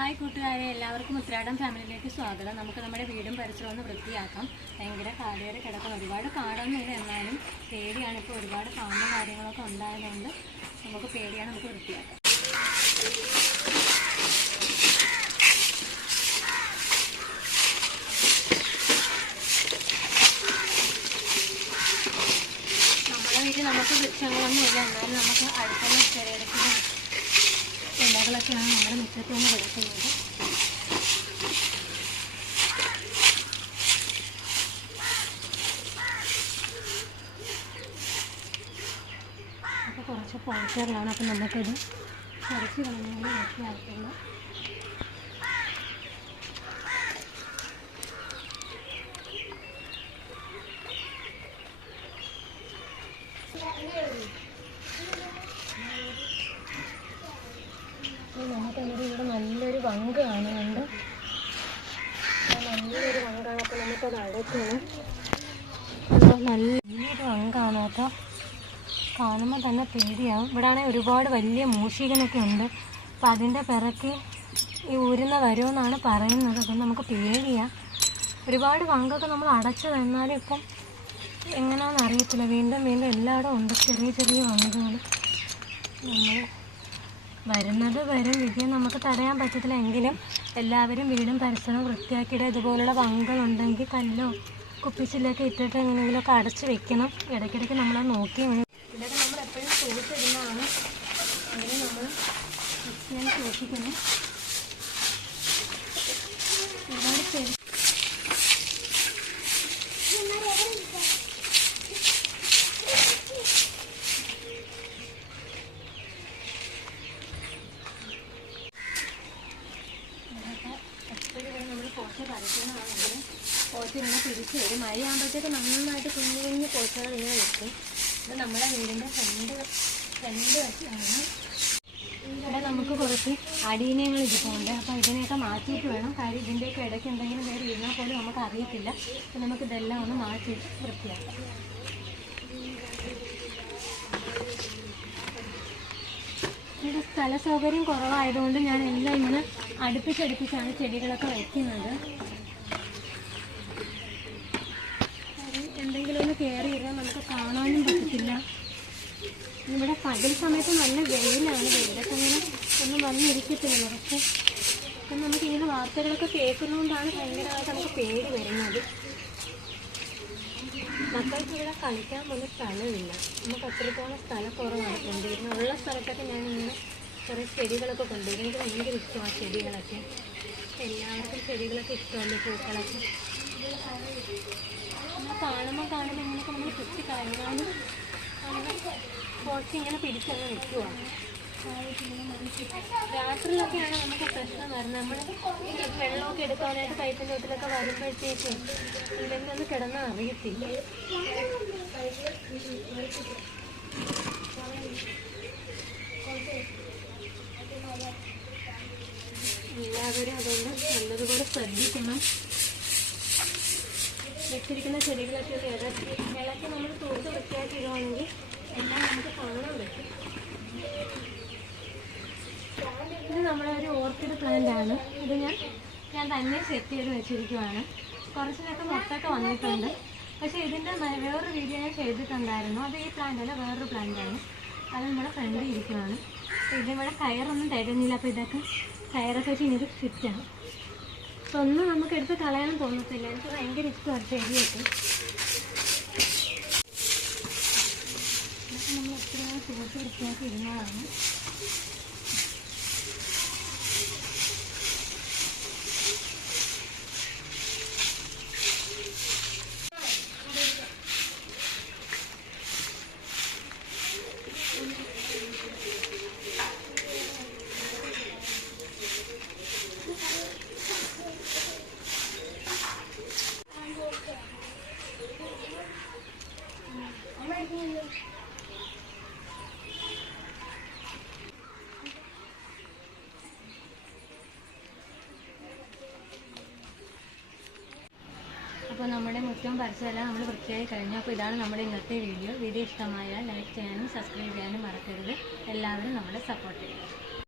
Hi കൂട്ടുകാരെ, എല്ലാവർക്കും ഉത്രാടം ഫാമിലിയിലേക്ക് സ്വാഗതം. നമുക്ക് നമ്മുടെ വീടും പരിസരവും ഒന്ന് വൃത്തിയാക്കാം. ഭയങ്കര കാടുകയറി കിടക്കണം. ഒരുപാട് കാടൊന്നുമില്ല, എന്നാലും പേടിയാണ്. ഇപ്പോൾ ഒരുപാട് പാമ്പും കാര്യങ്ങളൊക്കെ ഉണ്ടായതുകൊണ്ട് നമുക്ക് പേടിയാണ്. നമുക്ക് വൃത്തിയാക്കാം. നമ്മുടെ വീട്ടിൽ നമുക്ക് വൃക്ഷങ്ങളൊന്നുമില്ല, എന്നാലും നമുക്ക് അടുത്തുള്ള ചെറിയ ഇലകളൊക്കെയാണ് നമ്മുടെ മുറ്റത്ത് നിന്ന് കിടക്കുന്നത്. അപ്പോൾ കുറച്ച് പോച്ചറിലാണ്. അപ്പം നമുക്കത് കുറച്ച് കളഞ്ഞാൽ വൃത്തിയാക്കില്ല. നമുക്കന്നേരം ഇവിടെ നല്ലൊരു വങ്ക് കാണുന്നുണ്ട്. നല്ലൊരു വങ്കാണ്. അപ്പോൾ നമുക്കത് അടയ്ക്കണം. നല്ലൊരു വങ്കാണ് കേട്ടോ. കാണുമ്പോൾ തന്നെ പേടിയാവും. ഇവിടെ ആണെങ്കിൽ ഒരുപാട് വലിയ മൂഷികനൊക്കെ ഉണ്ട്. അപ്പം അതിൻ്റെ പിറക്ക് ഈ ഊരുന്ന വരുമെന്നാണ് പറയുന്നത്. അപ്പം നമുക്ക് പേടിയാണ്. ഒരുപാട് വങ്കൊക്കെ നമ്മൾ അടച്ചു തന്നാലും ഇപ്പം എങ്ങനെയാണെന്ന് അറിയത്തില്ല. വീണ്ടും വീണ്ടും എല്ലായിടും ഉണ്ട് ചെറിയ ചെറിയ വങ്കുകൾ. നമ്മൾ വരുന്നത് വരും, വിജയം നമുക്ക് തടയാൻ പറ്റത്തില്ല. എങ്കിലും എല്ലാവരും വീടും പരിസരവും വൃത്തിയാക്കിയിട്ട് ഇതുപോലുള്ള വങ്കളുണ്ടെങ്കിൽ കല്ലോ കുപ്പിച്ചിലൊക്കെ ഇട്ടിട്ട് എങ്ങനെയെങ്കിലുമൊക്കെ അടച്ച് വെക്കണം. ഇടയ്ക്കിടയ്ക്ക് നമ്മളത് നോക്കി ഇതൊക്കെ നമ്മൾ എപ്പോഴും സൂക്ഷിച്ചിരുന്നതാണ്. അങ്ങനെ നമ്മൾ വൃത്തിയായി സൂക്ഷിക്കണം. ഒരുപാട് ശരി. പോച്ച ഇങ്ങനെ പിടിച്ച് വരും. മഴയാകുമ്പോഴത്തേക്ക് നന്നായിട്ട് കുഞ്ഞു കുഞ്ഞു പോച്ചകൾ ഇങ്ങനെ വെക്കും. ഇത് നമ്മുടെ വീടിൻ്റെ ഫ്രണ്ട് വശമാണ്. ഇവിടെ നമുക്ക് കുറച്ച് അടീനങ്ങൾ ഇരിപ്പുണ്ട്. അപ്പോൾ ഇതിനെയൊക്കെ മാറ്റിയിട്ട് വേണം. കാര്യം ഇതിൻ്റെയൊക്കെ ഇടയ്ക്ക് എന്തെങ്കിലും വേറെ ഇരുന്നാൽ പോലും നമുക്ക് അറിയത്തില്ല. അപ്പോൾ നമുക്ക് ഇതെല്ലാം ഒന്ന് മാറ്റിയിട്ട് വൃത്തിയാക്കാം. ഇവിടെ സ്ഥല സൗകര്യം കുറവായതുകൊണ്ട് ഞാൻ എല്ലാം ഇങ്ങനെ അടുപ്പിച്ചടുപ്പിച്ചാണ് ചെടികളൊക്കെ വയ്ക്കുന്നത്. എന്തെങ്കിലും ഒന്ന് കയറി ഇരുന്നാൽ നമുക്ക് കാണാനും പറ്റത്തില്ല. ഇവിടെ പകൽ സമയത്ത് നല്ല വെയിലാണ്. വെയിലൊക്കെ ഇങ്ങനെ ഒന്നും വന്നിരിക്കത്തില്ല. പക്ഷെ ഇപ്പം നമുക്കിങ്ങനെ വാർത്തകളൊക്കെ കേൾക്കുന്നതുകൊണ്ടാണ് ഭയങ്കരമായിട്ട് നമുക്ക് പേടി വരുന്നത്. മക്കൾക്ക് ഇവിടെ കളിക്കാൻ പോലും സ്ഥലമില്ല. നമുക്ക് അത്രത്തോളം സ്ഥലക്കുറവാണ് കൊണ്ടുവരുന്നത്. ഉള്ള സ്ഥലത്തൊക്കെ ഞാനിങ്ങനെ കുറേ ചെടികളൊക്കെ കൊണ്ടുവരും. എനിക്ക് ഭയങ്കര ഇഷ്ടമാണ് ചെടികളൊക്കെ. എല്ലാവർക്കും ചെടികളൊക്കെ ഇഷ്ടമല്ലേ, പൂക്കളൊക്കെ. കാണുമ്പോൾ ഇങ്ങനെയൊക്കെ നമ്മൾ കുത്തി കളഞ്ഞാലും കുറച്ച് ഇങ്ങനെ പിടിച്ചങ്ങ് നിൽക്കുവാണ്. രാത്രിയിലൊക്കെയാണ് നമുക്ക് പ്രശ്നം വരുന്നത്. നമ്മൾ വെള്ളമൊക്കെ എടുക്കാനായിട്ട് പൈപ്പിൻ്റെ വീട്ടിലൊക്കെ വരുമ്പോഴത്തേക്കും ഇല്ലെങ്കിൽ ഒന്ന് കിടന്നാൽ അറിയത്തില്ല. എല്ലാവരും അതുകൊണ്ട് നല്ലതുപോലെ ശ്രദ്ധിക്കണം. വെച്ചിരിക്കുന്ന ചെടികളൊക്കെ ഇളക്കി നമ്മൾ തൂത്ത് വൃത്തിയാക്കിയിടുവാണെങ്കിൽ എല്ലാം നമുക്ക് കാണാൻ പറ്റും. ഇത് നമ്മളെ ഒരു ഓർക്കിഡ് പ്ലാന്റ് ആണ്. ഇത് ഞാൻ തന്നെ സെറ്റ് ചെയ്ത് വെച്ചിരിക്കുവാണ്. കുറച്ചിനൊക്കെ മൊത്തമൊക്കെ വന്നിട്ടുണ്ട്. പക്ഷേ ഇതിൻ്റെ വേറൊരു വീഡിയോ ഞാൻ ചെയ്തിട്ടുണ്ടായിരുന്നു. അത് ഈ പ്ലാന്റ് അല്ല, വേറൊരു പ്ലാന്റാണ്. അത് നമ്മുടെ ഫ്രണ്ടിൽ ഇരിക്കുവാണ്. ഇതിവിടെ കയറൊന്നും തരുന്നില്ല. അപ്പോൾ ഇതൊക്കെ കയറൊക്കെ വെച്ച് ഇങ്ങനെ ഫിറ്റാണ്. അപ്പോൾ ഒന്നും നമുക്ക് എടുത്ത് കളയാനും തോന്നത്തില്ല. എനിക്ക് ഭയങ്കര ഇഷ്ടമാണ് ചെടിയൊക്കെ. ഇതൊക്കെ നമ്മൾ ഒത്തിരി സൂക്ഷിച്ച് വൃത്തിയാക്കി ഇരുന്നതാണ്. അപ്പോൾ നമ്മുടെ മുറ്റവും പരിസരമെല്ലാം നമ്മൾ വൃത്തിയായി കഴിഞ്ഞു. അപ്പോൾ ഇതാണ് നമ്മുടെ ഇന്നത്തെ വീഡിയോ. വീഡിയോ ഇഷ്ടമായാൽ ലൈക്ക് ചെയ്യാനും സബ്സ്ക്രൈബ് ചെയ്യാനും മറക്കരുത്. എല്ലാവരും നമ്മളെ സപ്പോർട്ട് ചെയ്യുക.